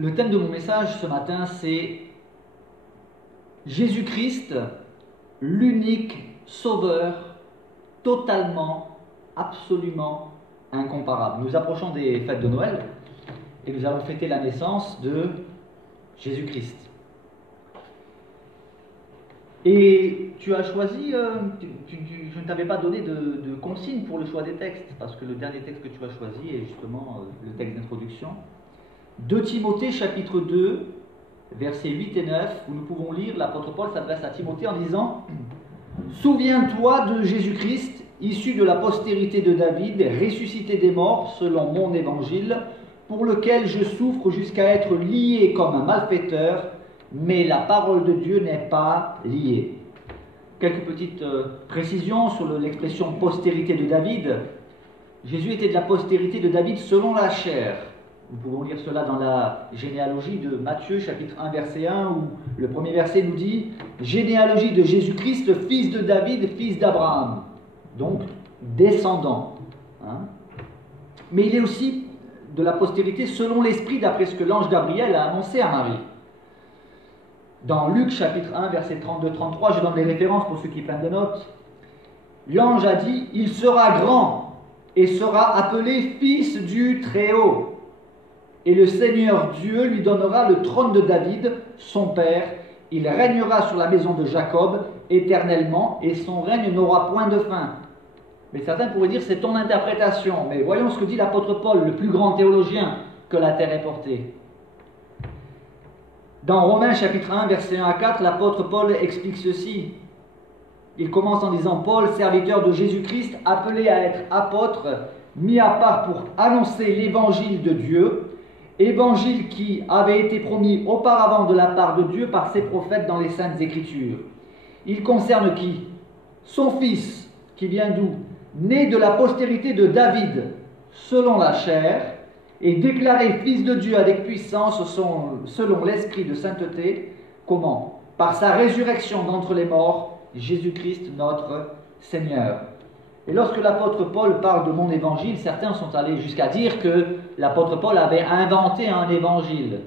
Le thème de mon message ce matin, c'est Jésus-Christ, l'unique sauveur, totalement, absolument incomparable. Nous approchons des fêtes de Noël et nous allons fêter la naissance de Jésus-Christ. Et tu as choisi, je ne t'avais pas donné de consigne pour le choix des textes, parce que le dernier texte que tu as choisi est justement le texte d'introduction. 2 Timothée chapitre 2, versets 8 et 9, où nous pouvons lire, l'apôtre Paul s'adresse à Timothée en disant « Souviens-toi de Jésus-Christ, issu de la postérité de David, ressuscité des morts selon mon évangile, pour lequel je souffre jusqu'à être lié comme un malfaiteur, mais la parole de Dieu n'est pas liée. » Quelques petites précisions sur l'expression postérité de David. Jésus était de la postérité de David selon la chair. Nous pouvons lire cela dans la généalogie de Matthieu, chapitre 1, verset 1, où le premier verset nous dit « Généalogie de Jésus-Christ, fils de David, fils d'Abraham ». Donc, descendant. Mais il est aussi de la postérité selon l'Esprit, d'après ce que l'ange Gabriel a annoncé à Marie. Dans Luc, chapitre 1, verset 32-33, je donne les références pour ceux qui prennent des notes. L'ange a dit « Il sera grand et sera appelé fils du Très-Haut. Et le Seigneur Dieu lui donnera le trône de David, son père. Il régnera sur la maison de Jacob éternellement, et son règne n'aura point de fin. » Mais certains pourraient dire c'est ton interprétation. Mais voyons ce que dit l'apôtre Paul, le plus grand théologien que la terre ait porté. Dans Romains chapitre 1, versets 1 à 4, l'apôtre Paul explique ceci. Il commence en disant « Paul, serviteur de Jésus-Christ, appelé à être apôtre, mis à part pour annoncer l'évangile de Dieu, évangile qui avait été promis auparavant de la part de Dieu par ses prophètes dans les Saintes Écritures. Il concerne qui? Son fils, qui vient d'où? Né de la postérité de David, selon la chair, et déclaré fils de Dieu avec puissance selon l'esprit de sainteté. Comment? Par sa résurrection d'entre les morts, Jésus-Christ notre Seigneur. Et lorsque l'apôtre Paul parle de mon évangile, certains sont allés jusqu'à dire que l'apôtre Paul avait inventé un évangile.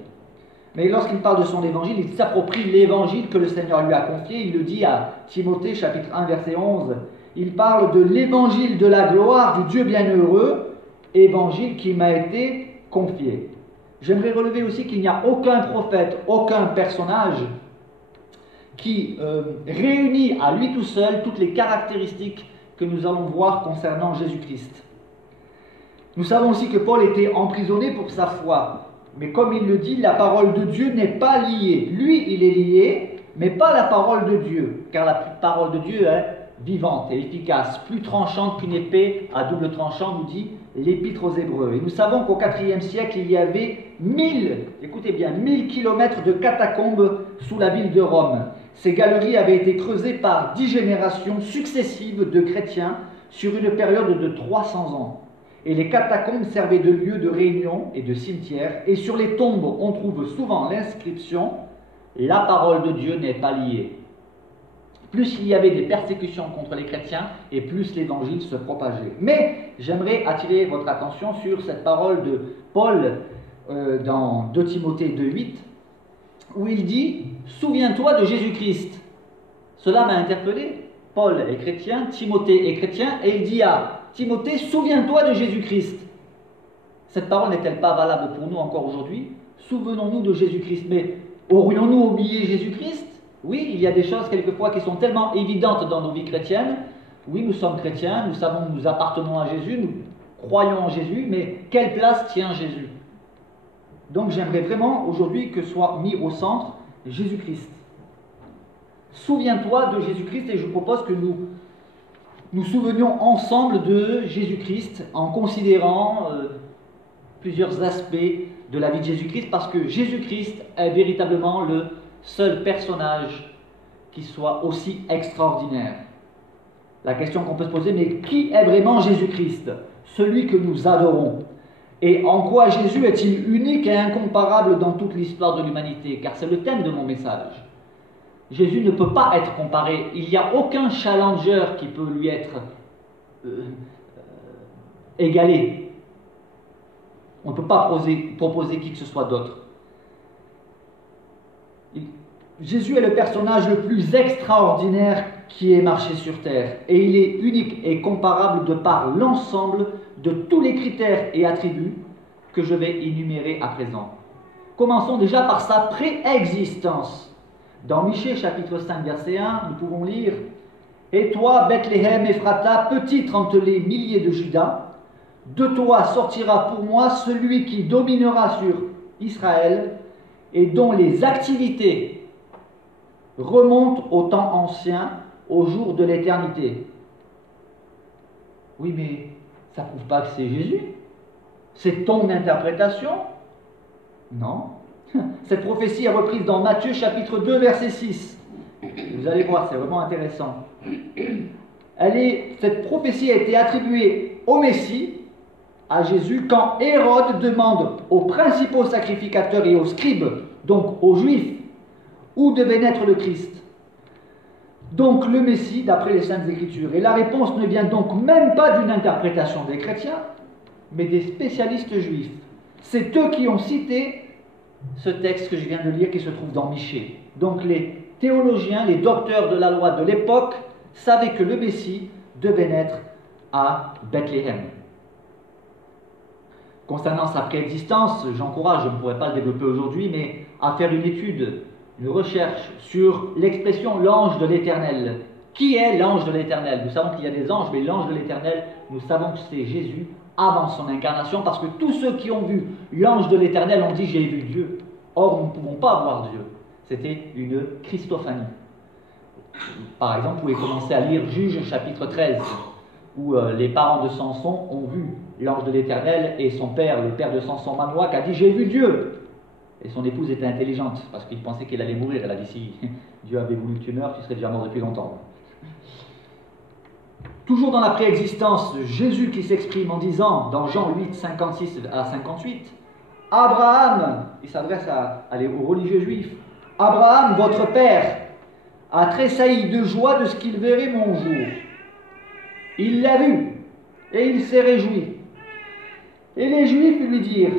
Mais lorsqu'il parle de son évangile, il s'approprie l'évangile que le Seigneur lui a confié. Il le dit à Timothée, chapitre 1, verset 11. Il parle de l'évangile de la gloire du Dieu bienheureux, évangile qui m'a été confié. J'aimerais relever aussi qu'il n'y a aucun prophète, aucun personnage qui réunit à lui tout seul toutes les caractéristiques que nous allons voir concernant Jésus-Christ. Nous savons aussi que Paul était emprisonné pour sa foi. Mais comme il le dit, la parole de Dieu n'est pas liée. Lui, il est lié, mais pas la parole de Dieu. Car la parole de Dieu est vivante et efficace, plus tranchante qu'une épée à double tranchant, nous dit l'Épître aux Hébreux. Et nous savons qu'au IVe siècle, il y avait 1000 kilomètres de catacombes sous la ville de Rome. Ces galeries avaient été creusées par 10 générations successives de chrétiens sur une période de 300 ans. Et les catacombes servaient de lieu de réunion et de cimetière. Et sur les tombes, on trouve souvent l'inscription « La parole de Dieu n'est pas liée ». Plus il y avait des persécutions contre les chrétiens, et plus l'évangile se propageait. Mais j'aimerais attirer votre attention sur cette parole de Paul dans 2 Timothée 2,8, où il dit « Souviens-toi de Jésus-Christ ». Cela m'a interpellé. Paul est chrétien, Timothée est chrétien, et il dit à Timothée « Souviens-toi de Jésus-Christ ». Cette parole n'est-elle pas valable pour nous encore aujourd'hui? Souvenons-nous de Jésus-Christ. Mais aurions-nous oublié Jésus-Christ? Oui, il y a des choses quelquefois qui sont tellement évidentes dans nos vies chrétiennes. Oui, nous sommes chrétiens, nous savons que nous appartenons à Jésus, nous croyons en Jésus, mais quelle place tient Jésus? Donc j'aimerais vraiment aujourd'hui que soit mis au centre Jésus-Christ. Souviens-toi de Jésus-Christ, et je propose que nous souvenions ensemble de Jésus-Christ en considérant plusieurs aspects de la vie de Jésus-Christ, parce que Jésus-Christ est véritablement le seul personnage qui soit aussi extraordinaire. La question qu'on peut se poser, mais qui est vraiment Jésus-Christ? Celui que nous adorons. Et en quoi Jésus est-il unique et incomparable dans toute l'histoire de l'humanité? Car c'est le thème de mon message. Jésus ne peut pas être comparé. Il n'y a aucun challenger qui peut lui être égalé. On ne peut pas proposer qui que ce soit d'autre. Jésus est le personnage le plus extraordinaire qui ait marché sur terre. Et il est unique et comparable de par l'ensemble de tous les critères et attributs que je vais énumérer à présent. Commençons déjà par sa préexistence. Dans Michée, chapitre 5, verset 1, nous pouvons lire « Et toi, Bethléem Ephrata, petite entre les milliers de Juda, de toi sortira pour moi celui qui dominera sur Israël et dont les activités remontent au temps ancien, au jour de l'éternité. » Oui, mais ça ne prouve pas que c'est Jésus. C'est ton interprétation? Non. Cette prophétie est reprise dans Matthieu chapitre 2 verset 6. Vous allez voir, c'est vraiment intéressant. Cette prophétie a été attribuée au Messie, à Jésus, quand Hérode demande aux principaux sacrificateurs et aux scribes, donc aux Juifs, où devait naître le Christ. Donc le Messie, d'après les Saintes Écritures. Et la réponse ne vient donc même pas d'une interprétation des chrétiens, mais des spécialistes juifs. C'est eux qui ont cité ce texte que je viens de lire qui se trouve dans Michée. Donc les théologiens, les docteurs de la loi de l'époque savaient que le Messie devait naître à Bethléem. Concernant sa préexistence, j'encourage, je ne pourrais pas le développer aujourd'hui, mais à faire une étude, une recherche sur l'expression l'ange de l'Éternel. Qui est l'ange de l'Éternel? Nous savons qu'il y a des anges, mais l'ange de l'Éternel, nous savons que c'est Jésus avant son incarnation, parce que tous ceux qui ont vu l'ange de l'Éternel ont dit « j'ai vu Dieu ». Or, nous ne pouvons pas voir Dieu. C'était une Christophanie. Par exemple, vous pouvez commencer à lire Juge chapitre 13, où les parents de Samson ont vu l'ange de l'Éternel et son père, le père de Samson, Manoach, a dit « j'ai vu Dieu ». Et son épouse était intelligente, parce qu'il pensait qu'elle allait mourir. Elle a dit « si Dieu avait voulu que tu meurs, tu serais déjà mort depuis longtemps ». Toujours dans la préexistence, Jésus qui s'exprime en disant, dans Jean 8, 56 à 58, « Abraham », il s'adresse aux religieux juifs, « Abraham, votre père, a tressailli de joie de ce qu'il verrait mon jour. Il l'a vu, et il s'est réjoui. » Et les Juifs lui dirent,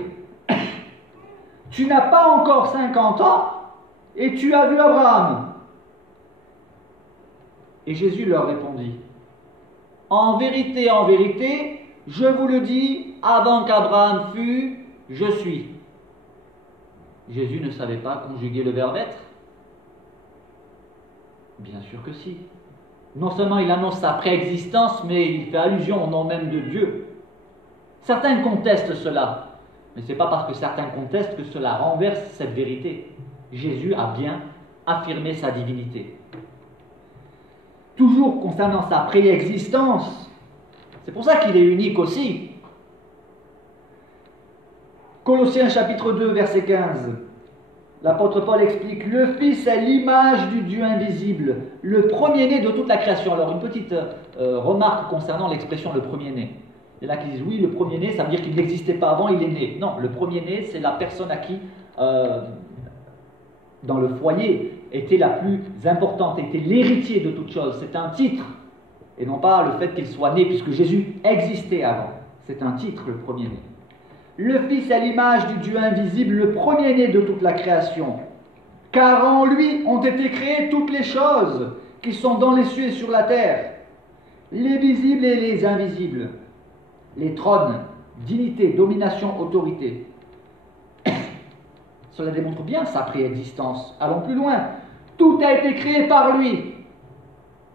« Tu n'as pas encore 50 ans, et tu as vu Abraham. » Et Jésus leur répondit, « En vérité, je vous le dis, avant qu'Abraham fût, je suis. » Jésus ne savait pas conjuguer le verbe être? Bien sûr que si. Non seulement il annonce sa préexistence, mais il fait allusion au nom même de Dieu. Certains contestent cela, mais ce n'est pas parce que certains contestent que cela renverse cette vérité. Jésus a bien affirmé sa divinité. Toujours concernant sa préexistence, c'est pour ça qu'il est unique aussi. Colossiens chapitre 2, verset 15. L'apôtre Paul explique « Le Fils est l'image du Dieu invisible, le premier-né de toute la création. » Alors une petite remarque concernant l'expression « le premier-né ». Il y en a qui disent « Oui, le premier-né, ça veut dire qu'il n'existait pas avant, il est né. » Non, le premier-né, c'est la personne à qui, dans le foyer, était la plus importante, était l'héritier de toute chose. C'est un titre, et non pas le fait qu'il soit né, puisque Jésus existait avant. C'est un titre, le premier-né. Le Fils est l'image du Dieu invisible, le premier-né de toute la création. Car en lui ont été créées toutes les choses qui sont dans les cieux et sur la terre, les visibles et les invisibles, les trônes, dignités, domination, autorité. Cela démontre bien sa préexistence. Allons plus loin. Tout a été créé par lui.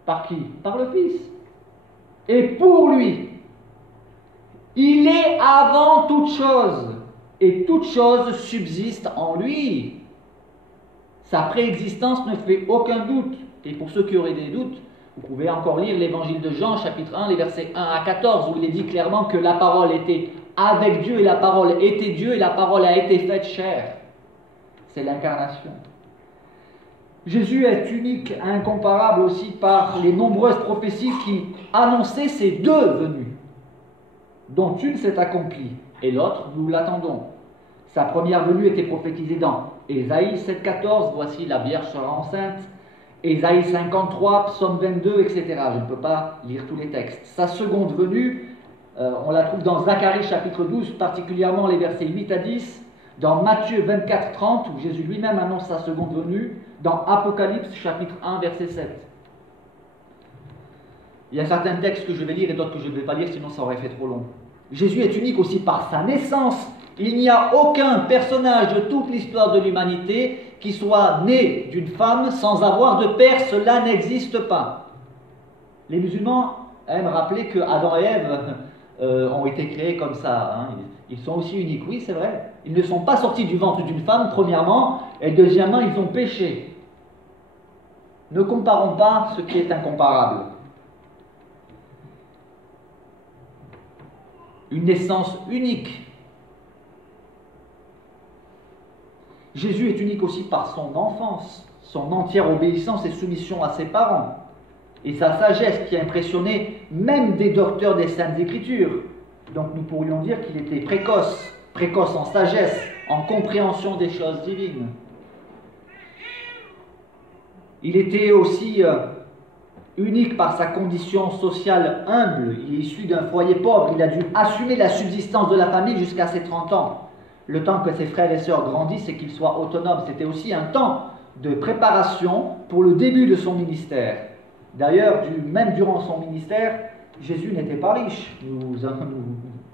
Par qui? Par le Fils. Et pour lui. Il est avant toute chose, et toute chose subsiste en lui. Sa préexistence ne fait aucun doute. Et pour ceux qui auraient des doutes, vous pouvez encore lire l'évangile de Jean, chapitre 1, les versets 1 à 14, où il est dit clairement que la parole était avec Dieu, et la parole était Dieu, et la parole a été faite chair. C'est l'incarnation. Jésus est unique, incomparable aussi par les nombreuses prophéties qui annonçaient ses deux venues, dont une s'est accomplie, et l'autre, nous l'attendons. Sa première venue était prophétisée dans Ésaïe 7,14, voici la Vierge sera enceinte, Ésaïe 53, Psaume 22, etc. Je ne peux pas lire tous les textes. Sa seconde venue, on la trouve dans Zacharie chapitre 12, particulièrement les versets 8 à 10, dans Matthieu 24, 30, où Jésus lui-même annonce sa seconde venue, dans Apocalypse chapitre 1, verset 7. Il y a certains textes que je vais lire et d'autres que je ne vais pas lire, sinon ça aurait fait trop long. Jésus est unique aussi par sa naissance. Il n'y a aucun personnage de toute l'histoire de l'humanité qui soit né d'une femme sans avoir de père. Cela n'existe pas. Les musulmans aiment rappeler que Adam et Ève ont été créés comme ça. Hein. Ils sont aussi uniques, oui, c'est vrai. Ils ne sont pas sortis du ventre d'une femme, premièrement, et deuxièmement, ils ont péché. Ne comparons pas ce qui est incomparable. Une naissance unique. Jésus est unique aussi par son enfance, son entière obéissance et soumission à ses parents, et sa sagesse qui a impressionné même des docteurs des Saintes Écritures. Donc nous pourrions dire qu'il était précoce en sagesse, en compréhension des choses divines. Il était aussi unique par sa condition sociale humble. Il est issu d'un foyer pauvre. Il a dû assumer la subsistance de la famille jusqu'à ses 30 ans. Le temps que ses frères et sœurs grandissent et qu'il soit autonome. C'était aussi un temps de préparation pour le début de son ministère. D'ailleurs, même durant son ministère, Jésus n'était pas riche. Nous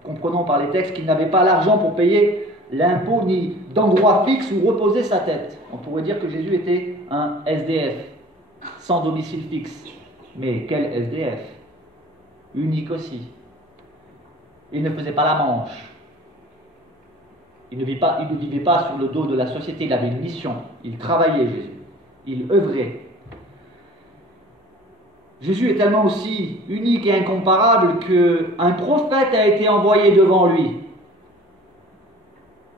comprenons par les textes qu'il n'avait pas l'argent pour payer l'impôt ni d'endroit fixe où reposer sa tête. On pourrait dire que Jésus était un SDF, sans domicile fixe. Mais quel SDF? Unique aussi. Il ne faisait pas la manche. Il ne vivait pas sur le dos de la société. Il avait une mission. Il travaillait, Jésus. Il œuvrait. Jésus est tellement aussi unique et incomparable qu'un prophète a été envoyé devant lui.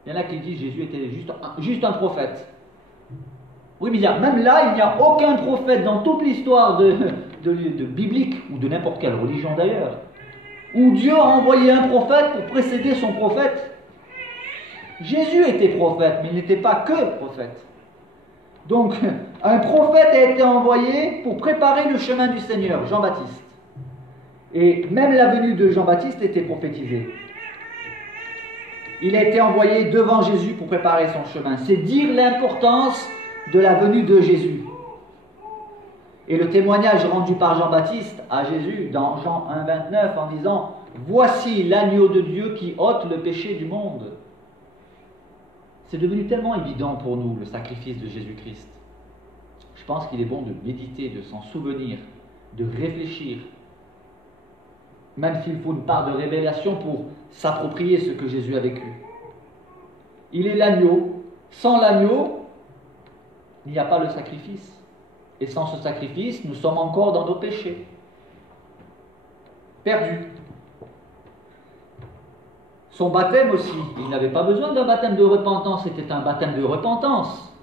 Il y en a qui disent que Jésus était juste un prophète. Oui, mais même là, il n'y a aucun prophète dans toute l'histoire de biblique, ou de n'importe quelle religion d'ailleurs, où Dieu a envoyé un prophète pour précéder son prophète. Jésus était prophète, mais il n'était pas que prophète. Donc, un prophète a été envoyé pour préparer le chemin du Seigneur, Jean-Baptiste. Et même la venue de Jean-Baptiste était prophétisée. Il a été envoyé devant Jésus pour préparer son chemin. C'est dire l'importance de la venue de Jésus. Et le témoignage rendu par Jean-Baptiste à Jésus dans Jean 1, 29 en disant « Voici l'agneau de Dieu qui ôte le péché du monde ». C'est devenu tellement évident pour nous, le sacrifice de Jésus-Christ. Je pense qu'il est bon de méditer, de s'en souvenir, de réfléchir, même s'il faut une part de révélation pour s'approprier ce que Jésus a vécu. Il est l'agneau. Sans l'agneau, il n'y a pas le sacrifice. Et sans ce sacrifice, nous sommes encore dans nos péchés. Perdus. Son baptême aussi, il n'avait pas besoin d'un baptême de repentance, c'était un baptême de repentance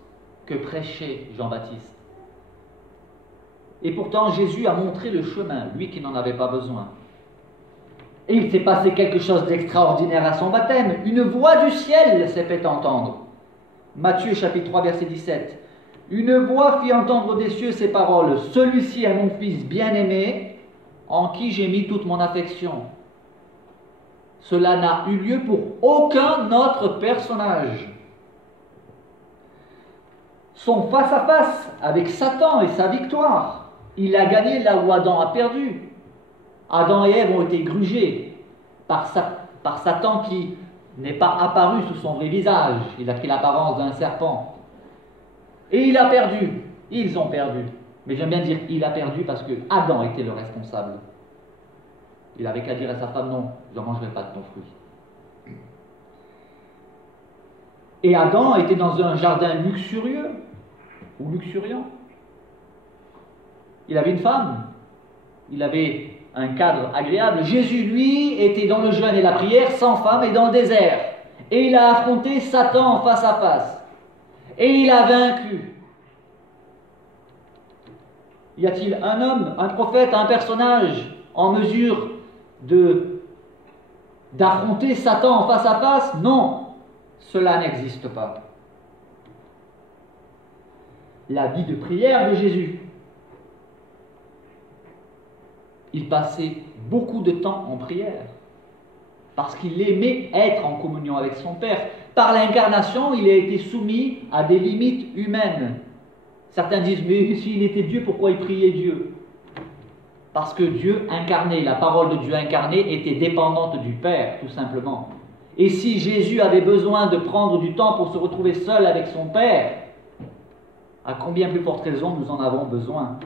que prêchait Jean-Baptiste. Et pourtant, Jésus a montré le chemin, lui qui n'en avait pas besoin. Et il s'est passé quelque chose d'extraordinaire à son baptême. Une voix du ciel s'est fait entendre. Matthieu chapitre 3, verset 17. Une voix fit entendre des cieux ces paroles. Celui-ci est mon fils bien-aimé, en qui j'ai mis toute mon affection. Cela n'a eu lieu pour aucun autre personnage. Son face-à-face avec Satan et sa victoire. Il a gagné là où Adam a perdu. Adam et Ève ont été grugés par Satan qui n'est pas apparu sous son vrai visage. Il a pris l'apparence d'un serpent. Et il a perdu. Ils ont perdu. Mais j'aime bien dire il a perdu parce que Adam était le responsable. Il n'avait qu'à dire à sa femme non, je ne mangerai pas de ton fruit. Et Adam était dans un jardin luxurieux ou luxuriant. Il avait une femme. Il avait un cadre agréable. Jésus, lui, était dans le jeûne et la prière, sans femme et dans le désert. Et il a affronté Satan face à face. Et il a vaincu. Y a-t-il un homme, un prophète, un personnage en mesure d'affronter Satan en face à face? Non, cela n'existe pas. La vie de prière de Jésus. Il passait beaucoup de temps en prière. parce qu'il aimait être en communion avec son Père. Par l'incarnation, il a été soumis à des limites humaines. Certains disent, mais s'il était Dieu, pourquoi il priait Dieu? Parce que Dieu incarné, la parole de Dieu incarnée, était dépendante du Père, tout simplement. Et si Jésus avait besoin de prendre du temps pour se retrouver seul avec son Père, à combien plus forte raison nous en avons besoin?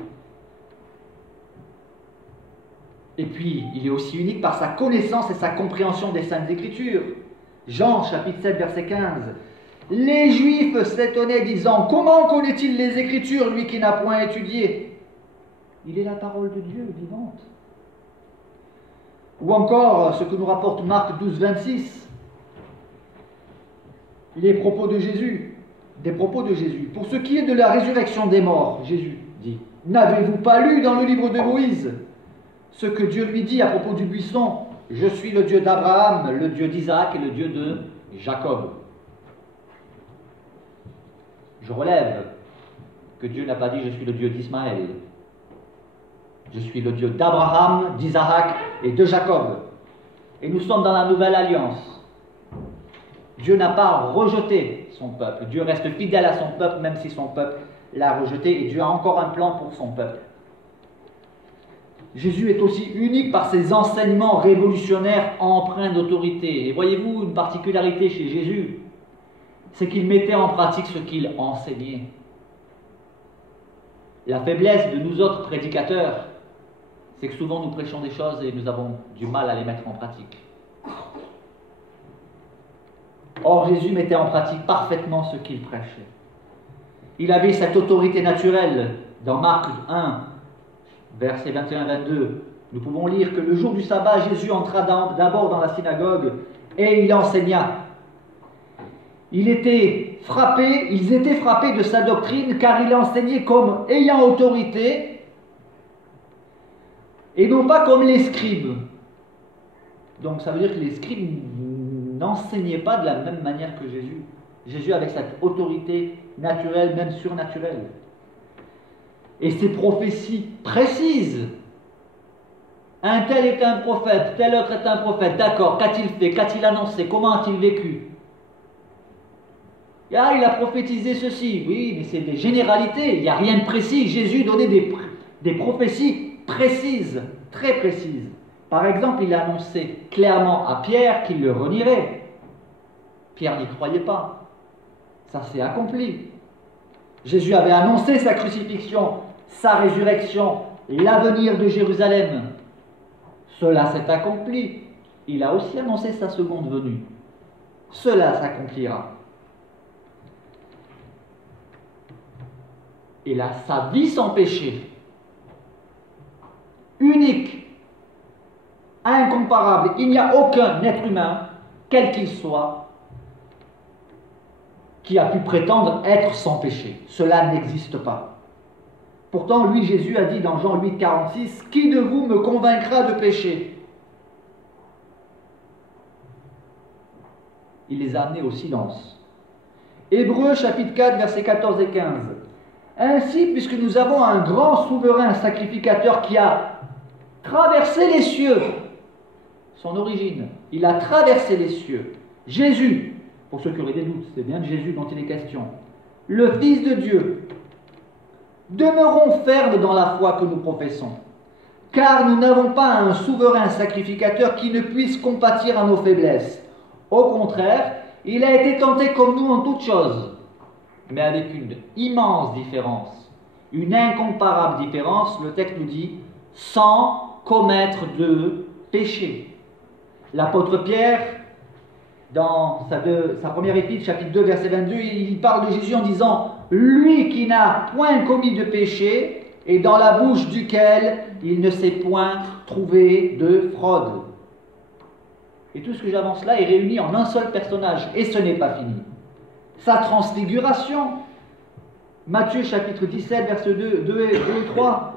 Et puis, il est aussi unique par sa connaissance et sa compréhension des Saintes Écritures. Jean, chapitre 7, verset 15. Les Juifs s'étonnaient, disant, comment connaît-il les Écritures, lui qui n'a point étudié? Il est la parole de Dieu vivante. Ou encore, ce que nous rapporte Marc 12, 26. Les propos de Jésus, des propos de Jésus. Pour ce qui est de la résurrection des morts, Jésus dit, n'avez-vous pas lu dans le livre de Moïse ce que Dieu lui dit à propos du buisson? Je suis le Dieu d'Abraham, le Dieu d'Isaac et le Dieu de Jacob. Je relève que Dieu n'a pas dit je suis le Dieu d'Ismaël. Je suis le Dieu d'Abraham, d'Isaac et de Jacob. Et nous sommes dans la nouvelle alliance. Dieu n'a pas rejeté son peuple. Dieu reste fidèle à son peuple, même si son peuple l'a rejeté. Et Dieu a encore un plan pour son peuple. Jésus est aussi unique par ses enseignements révolutionnaires empreints d'autorité. Et voyez-vous une particularité chez Jésus, c'est qu'il mettait en pratique ce qu'il enseignait. La faiblesse de nous autres prédicateurs, c'est que souvent nous prêchons des choses et nous avons du mal à les mettre en pratique. Or, Jésus mettait en pratique parfaitement ce qu'il prêchait. Il avait cette autorité naturelle. Dans Marc 1, versets 21-22, nous pouvons lire que le jour du sabbat, Jésus entra d'abord dans la synagogue et il enseigna. Ils étaient frappés de sa doctrine car il enseignait comme ayant autorité et non pas comme les scribes. Donc ça veut dire que les scribes n'enseignaient pas de la même manière que Jésus. Jésus avait cette autorité naturelle, même surnaturelle. Et ces prophéties précises. Un tel est un prophète, tel autre est un prophète. D'accord, qu'a-t-il fait? Qu'a-t-il annoncé? Comment a-t-il vécu? Ah, il a prophétisé ceci. Oui, mais c'est des généralités. Il n'y a rien de précis. Jésus donnait des prophéties précises, très précises. Par exemple, il a annoncé clairement à Pierre qu'il le renierait. Pierre n'y croyait pas. Ça s'est accompli. Jésus avait annoncé sa crucifixion, sa résurrection, l'avenir de Jérusalem. Cela s'est accompli. Il a aussi annoncé sa seconde venue. Cela s'accomplira. Et là, sa vie sans péché, unique, incomparable. Il n'y a aucun être humain, quel qu'il soit, qui a pu prétendre être sans péché. Cela n'existe pas. Pourtant, lui, Jésus a dit dans Jean 8, 46, « Qui de vous me convaincra de péché ?» Il les a amenés au silence. Hébreux chapitre 4, versets 14 et 15. « Ainsi, puisque nous avons un grand souverain sacrificateur qui a traversé les cieux, son origine, il a traversé les cieux, Jésus, pour ceux qui auraient des doutes, c'est bien de Jésus dont il est question, le Fils de Dieu, demeurons fermes dans la foi que nous professons, car nous n'avons pas un souverain sacrificateur qui ne puisse compatir à nos faiblesses. Au contraire, il a été tenté comme nous en toutes choses, mais avec une immense différence, une incomparable différence, le texte nous dit, sans commettre de péché. L'apôtre Pierre, dans sa première épître, chapitre 2, verset 22, il parle de Jésus en disant « Lui qui n'a point commis de péché, et dans la bouche duquel il ne s'est point trouvé de fraude. » Et tout ce que j'avance là est réuni en un seul personnage, et ce n'est pas fini. Sa transfiguration, Matthieu chapitre 17, versets 2 et 3,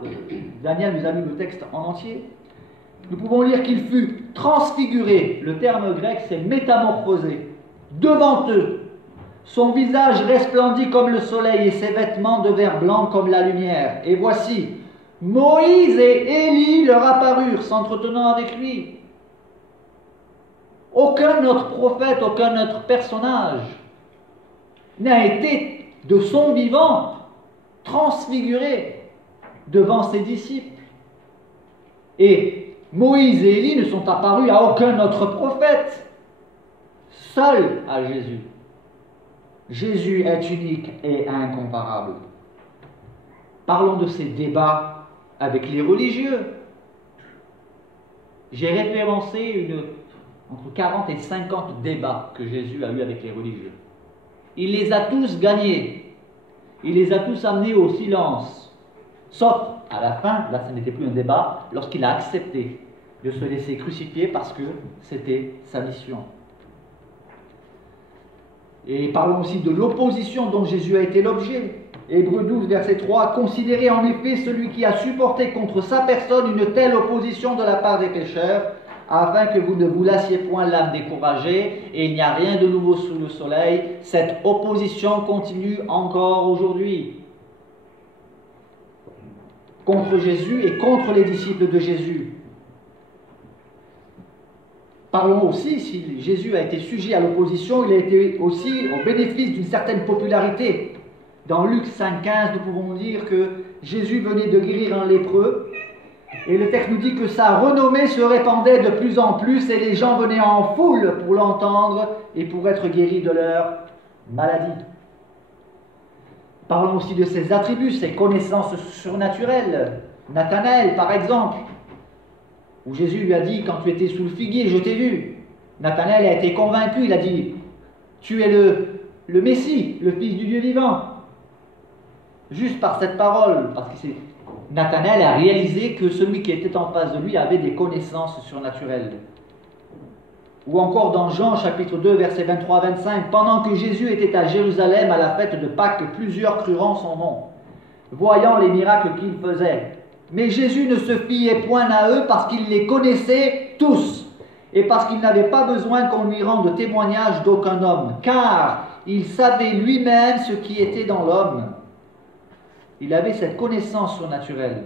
Daniel nous a lu le texte en entier. Nous pouvons lire qu'il fut transfiguré, le terme grec c'est métamorphosé, devant eux. Son visage resplendit comme le soleil et ses vêtements devinrent blancs comme la lumière. Et voici, Moïse et Élie leur apparurent, s'entretenant avec lui. Aucun autre prophète, aucun autre personnage n'a été de son vivant transfiguré devant ses disciples. Et Moïse et Élie ne sont apparus à aucun autre prophète, seul à Jésus. Jésus est unique et incomparable. Parlons de ces débats avec les religieux. J'ai référencé entre 40 et 50 débats que Jésus a eus avec les religieux. Il les a tous gagnés. Il les a tous amenés au silence. Sauf à la fin, là ce n'était plus un débat, lorsqu'il a accepté de se laisser crucifier parce que c'était sa mission. Et parlons aussi de l'opposition dont Jésus a été l'objet. Hébreux 12, verset 3, « Considérez en effet celui qui a supporté contre sa personne une telle opposition de la part des pécheurs, afin que vous ne vous lassiez point l'âme découragée, et il n'y a rien de nouveau sous le soleil. Cette opposition continue encore aujourd'hui. » Contre Jésus et contre les disciples de Jésus. Parlons aussi, si Jésus a été sujet à l'opposition, il a été aussi au bénéfice d'une certaine popularité. Dans Luc 5,15, nous pouvons dire que Jésus venait de guérir un lépreux, et le texte nous dit que sa renommée se répandait de plus en plus, et les gens venaient en foule pour l'entendre et pour être guéris de leur maladie. Parlons aussi de ses attributs, ses connaissances surnaturelles. Nathanaël, par exemple, où Jésus lui a dit, quand tu étais sous le figuier, je t'ai vu. Nathanaël a été convaincu, il a dit, tu es le Messie, le Fils du Dieu vivant. Juste par cette parole, parce que Nathanaël a réalisé que celui qui était en face de lui avait des connaissances surnaturelles. Ou encore dans Jean chapitre 2, versets 23 à 25, « Pendant que Jésus était à Jérusalem à la fête de Pâques, plusieurs crurent en son nom, voyant les miracles qu'il faisait. Mais Jésus ne se fiait point à eux parce qu'il les connaissait tous, et parce qu'il n'avait pas besoin qu'on lui rende témoignage d'aucun homme, car il savait lui-même ce qui était dans l'homme. » Il avait cette connaissance surnaturelle.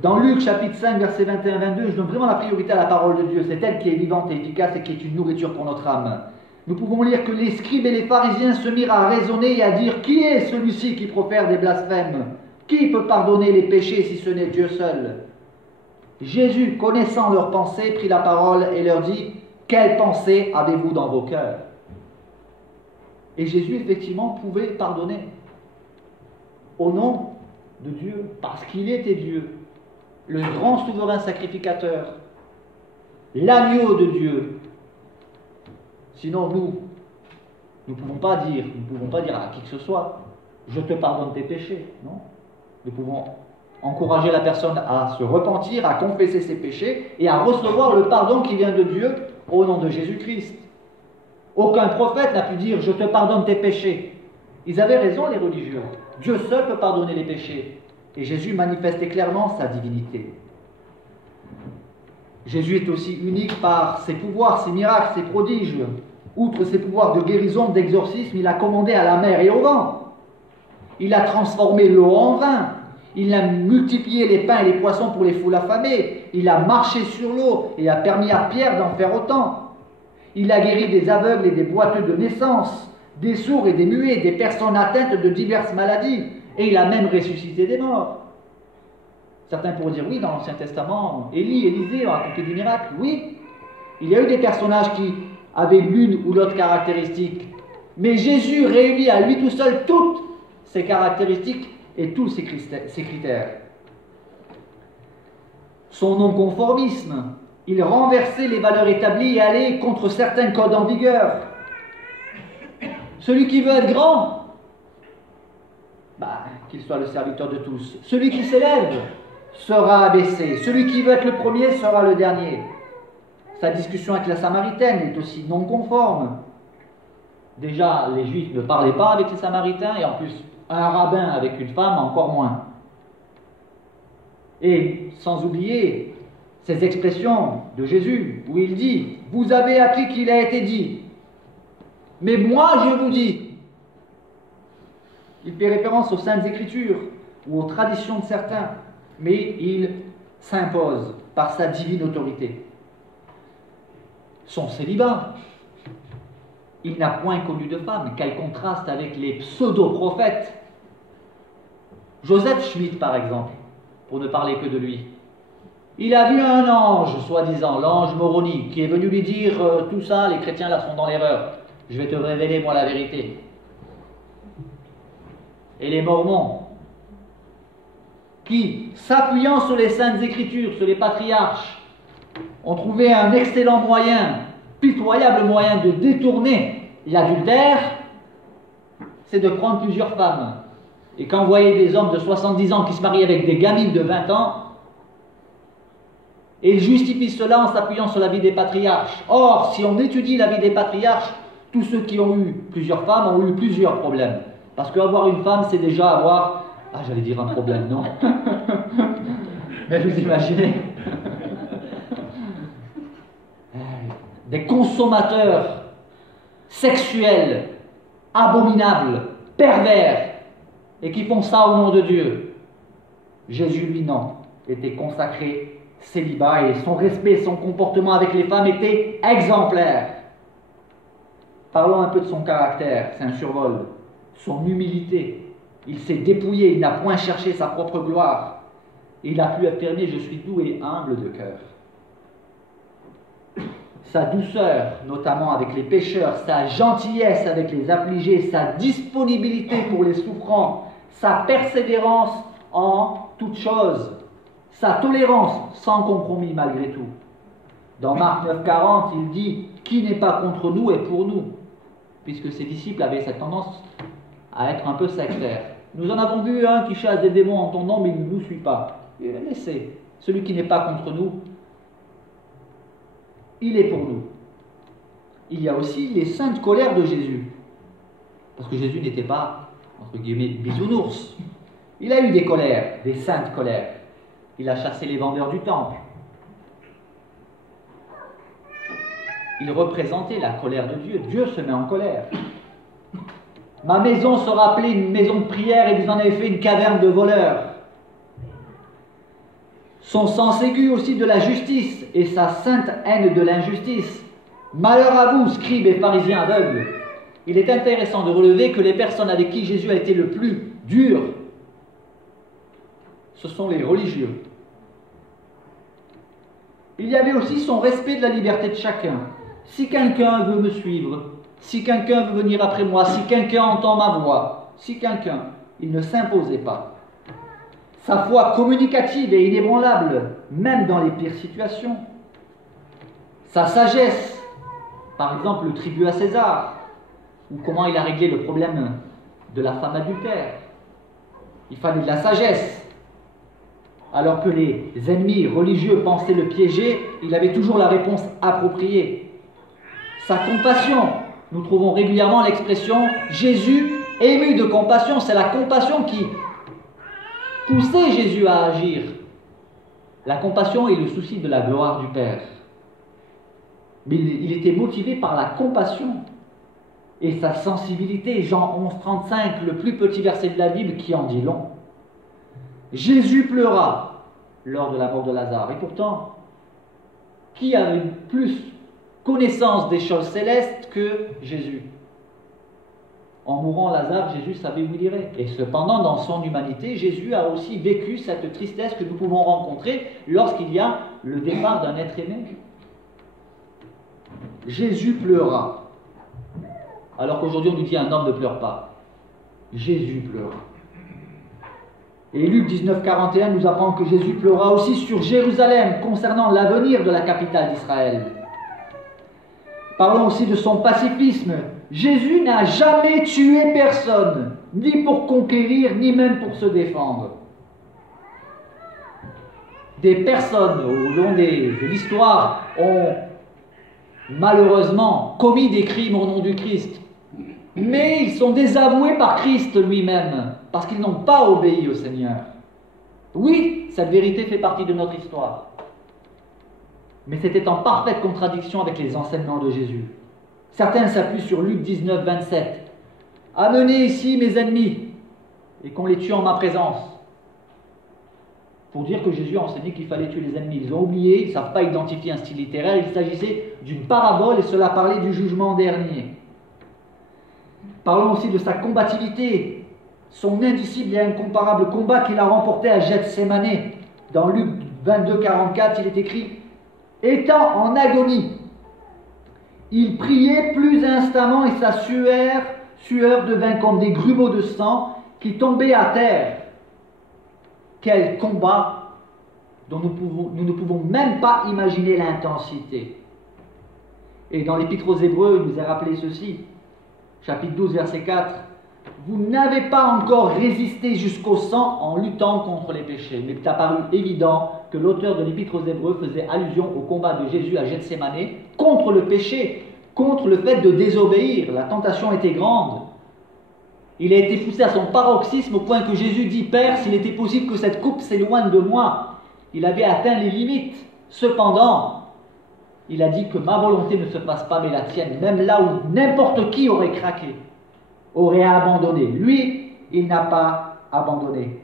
Dans Luc chapitre 5, versets 21-22, je donne vraiment la priorité à la parole de Dieu. C'est elle qui est vivante et efficace et qui est une nourriture pour notre âme. Nous pouvons lire que les scribes et les pharisiens se mirent à raisonner et à dire « Qui est celui-ci qui profère des blasphèmes? Qui peut pardonner les péchés si ce n'est Dieu seul ?» Jésus, connaissant leurs pensées, prit la parole et leur dit « Quelles pensées avez-vous dans vos cœurs ?» Et Jésus, effectivement, pouvait pardonner au nom de Dieu, parce qu'il était Dieu, le grand souverain sacrificateur, l'agneau de Dieu. Sinon, nous ne pouvons pas dire à qui que ce soit, je te pardonne tes péchés, non? Nous pouvons encourager la personne à se repentir, à confesser ses péchés et à recevoir le pardon qui vient de Dieu au nom de Jésus-Christ. Aucun prophète n'a pu dire, je te pardonne tes péchés. Ils avaient raison, les religieux. Dieu seul peut pardonner les péchés. Et Jésus manifestait clairement sa divinité. Jésus est aussi unique par ses pouvoirs, ses miracles, ses prodiges. Outre ses pouvoirs de guérison, d'exorcisme, il a commandé à la mer et au vent. Il a transformé l'eau en vin. Il a multiplié les pains et les poissons pour les foules affamées. Il a marché sur l'eau et a permis à Pierre d'en faire autant. Il a guéri des aveugles et des boiteux de naissance, des sourds et des muets, des personnes atteintes de diverses maladies. Et il a même ressuscité des morts. Certains pourraient dire, oui, dans l'Ancien Testament, Élisée a accompli des miracles. Oui, il y a eu des personnages qui avaient l'une ou l'autre caractéristique. Mais Jésus réunit à lui tout seul toutes ces caractéristiques et tous ces critères. Son non-conformisme, il renversait les valeurs établies et allait contre certains codes en vigueur. Celui qui veut être grand, qu'il soit le serviteur de tous. Celui qui s'élève sera abaissé. Celui qui veut être le premier sera le dernier. Sa discussion avec la Samaritaine est aussi non conforme. Déjà, les Juifs ne parlaient pas avec les Samaritains, et en plus, un rabbin avec une femme, encore moins. Et sans oublier ces expressions de Jésus, où il dit « Vous avez appris qu'il a été dit, mais moi je vous dis ». Il fait référence aux Saintes Écritures ou aux traditions de certains, mais il s'impose par sa divine autorité. son célibat. Il n'a point connu de femme. Quel contraste avec les pseudo-prophètes. Joseph Schmitt, par exemple, pour ne parler que de lui. Il a vu un ange, soi-disant, l'ange Moroni, qui est venu lui dire tout ça, les chrétiens là sont dans l'erreur. Je vais te révéler, moi, la vérité. Et les Mormons, qui, s'appuyant sur les Saintes Écritures, sur les patriarches, ont trouvé un excellent moyen, pitoyable moyen de détourner l'adultère, c'est de prendre plusieurs femmes. Et quand vous voyez des hommes de 70 ans qui se marient avec des gamines de 20 ans, et ils justifient cela en s'appuyant sur la vie des patriarches. Or, si on étudie la vie des patriarches, tous ceux qui ont eu plusieurs femmes ont eu plusieurs problèmes. Parce qu'avoir une femme, c'est déjà avoir... Ah, j'allais dire un problème, non. Mais vous imaginez des consommateurs sexuels, abominables, pervers, et qui font ça au nom de Dieu. Jésus, lui, non, était consacré célibat, et son respect, son comportement avec les femmes était exemplaire. Parlons un peu de son caractère, c'est un survol. Son humilité, il s'est dépouillé, il n'a point cherché sa propre gloire. Il a pu affirmer « Je suis doux et humble de cœur ». Sa douceur, notamment avec les pécheurs, sa gentillesse avec les affligés, sa disponibilité pour les souffrants, sa persévérance en toutes choses, sa tolérance sans compromis malgré tout. Dans Marc 9,40, il dit « Qui n'est pas contre nous est pour nous », puisque ses disciples avaient cette tendance à être un peu sectaires. Nous en avons vu un qui chasse des démons en ton nom, mais il ne nous suit pas. Laissez, celui qui n'est pas contre nous, il est pour nous. Il y a aussi les saintes colères de Jésus. Parce que Jésus n'était pas, entre guillemets, bisounours. Il a eu des colères, des saintes colères. Il a chassé les vendeurs du temple. Il représentait la colère de Dieu. Dieu se met en colère. Ma maison sera appelée une maison de prière et vous en avez fait une caverne de voleurs. Son sens aigu aussi de la justice et sa sainte haine de l'injustice. Malheur à vous, scribes et pharisiens aveugles. Il est intéressant de relever que les personnes avec qui Jésus a été le plus dur, ce sont les religieux. Il y avait aussi son respect de la liberté de chacun. Si quelqu'un veut me suivre, si quelqu'un veut venir après moi, si quelqu'un entend ma voix, si quelqu'un, il ne s'imposait pas. Sa foi communicative et inébranlable, même dans les pires situations. Sa sagesse, par exemple le tribut à César, ou comment il a réglé le problème de la femme adultère. Il fallait de la sagesse. Alors que les ennemis religieux pensaient le piéger, il avait toujours la réponse appropriée. Sa compassion, nous trouvons régulièrement l'expression « Jésus ému de compassion », c'est la compassion qui poussait Jésus à agir. La compassion est le souci de la gloire du Père. Mais il était motivé par la compassion et sa sensibilité. Jean 11, 35, le plus petit verset de la Bible qui en dit long. Jésus pleura lors de la mort de Lazare. Et pourtant, qui avait plus connaissance des choses célestes que Jésus? En mourant Lazare, Jésus savait où il irait. Et cependant, dans son humanité, Jésus a aussi vécu cette tristesse que nous pouvons rencontrer lorsqu'il y a le départ d'un être aimé. Jésus pleura. Alors qu'aujourd'hui on nous dit un homme ne pleure pas. Jésus pleura. Et Luc 19, 41 nous apprend que Jésus pleura aussi sur Jérusalem concernant l'avenir de la capitale d'Israël. Parlons aussi de son pacifisme. Jésus n'a jamais tué personne, ni pour conquérir, ni même pour se défendre. Des personnes au long de l'histoire ont malheureusement commis des crimes au nom du Christ, mais ils sont désavoués par Christ lui-même, parce qu'ils n'ont pas obéi au Seigneur. Oui, cette vérité fait partie de notre histoire, mais c'était en parfaite contradiction avec les enseignements de Jésus. Certains s'appuient sur Luc 19, 27. « Amenez ici mes ennemis, et qu'on les tue en ma présence. » pour dire que Jésus a enseigné qu'il fallait tuer les ennemis. Ils ont oublié, ils ne savent pas identifier un style littéraire, il s'agissait d'une parabole et cela parlait du jugement dernier. Parlons aussi de sa combativité, son indicible et incomparable combat qu'il a remporté à Gethsémane. Dans Luc 22, 44, il est écrit « Étant en agonie, il priait plus instamment et sa sueur devint comme des grumeaux de sang qui tombaient à terre. » Quel combat dont nous ne pouvons même pas imaginer l'intensité. Et dans l'Épître aux Hébreux, il nous est rappelé ceci, chapitre 12, verset 4, « Vous n'avez pas encore résisté jusqu'au sang en luttant contre les péchés. » Mais il est apparu évident que l'auteur de l'Épître aux Hébreux faisait allusion au combat de Jésus à Gethsémane contre le péché, contre le fait de désobéir. La tentation était grande. Il a été poussé à son paroxysme au point que Jésus dit « Père, s'il était possible que cette coupe s'éloigne de moi. » Il avait atteint les limites. Cependant, il a dit que ma volonté ne se fasse pas mais la tienne, même là où n'importe qui aurait craqué, aurait abandonné. Lui, il n'a pas abandonné.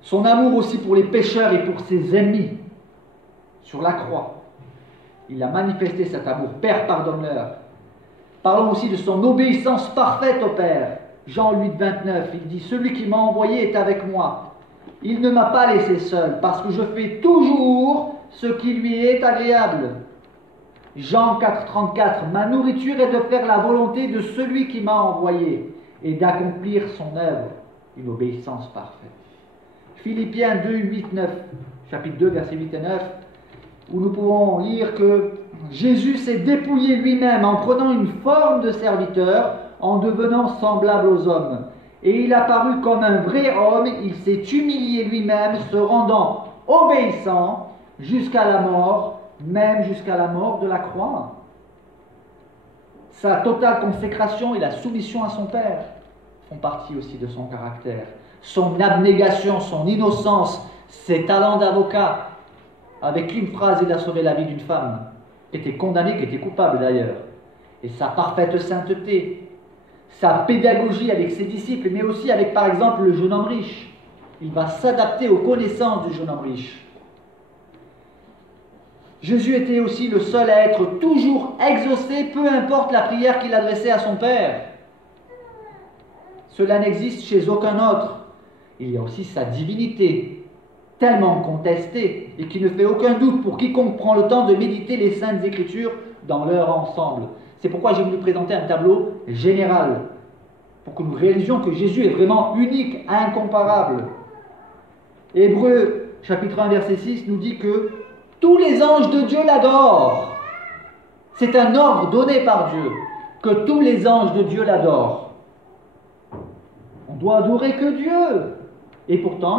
Son amour aussi pour les pécheurs et pour ses ennemis, sur la croix, il a manifesté cet amour. Père, pardonne-leur. Parlons aussi de son obéissance parfaite au Père. Jean 8, 29, il dit « Celui qui m'a envoyé est avec moi. Il ne m'a pas laissé seul, parce que je fais toujours ce qui lui est agréable. » Jean 4, 34, « Ma nourriture est de faire la volonté de celui qui m'a envoyé et d'accomplir son œuvre. » Une obéissance parfaite. Philippiens 2, 8, 9, chapitre 2, versets 8 et 9, où nous pouvons lire que Jésus s'est dépouillé lui-même en prenant une forme de serviteur, en devenant semblable aux hommes. Et il apparut comme un vrai homme, il s'est humilié lui-même, se rendant obéissant jusqu'à la mort, même jusqu'à la mort de la croix. Sa totale consécration et la soumission à son Père font partie aussi de son caractère. Son abnégation, son innocence, ses talents d'avocat. Avec une phrase, il a sauvé la vie d'une femme, qui était condamnée, qui était coupable d'ailleurs. Et sa parfaite sainteté, sa pédagogie avec ses disciples, mais aussi avec par exemple le jeune homme riche. Il va s'adapter aux connaissances du jeune homme riche. Jésus était aussi le seul à être toujours exaucé, peu importe la prière qu'il adressait à son Père. Cela n'existe chez aucun autre. Il y a aussi sa divinité, tellement contestée et qui ne fait aucun doute pour quiconque prend le temps de méditer les Saintes Écritures dans leur ensemble. C'est pourquoi j'ai voulu présenter un tableau général, pour que nous réalisions que Jésus est vraiment unique, incomparable. Hébreux, chapitre 1, verset 6, nous dit que tous les anges de Dieu l'adorent. C'est un ordre donné par Dieu, que tous les anges de Dieu l'adorent. On doit adorer que Dieu. Et pourtant,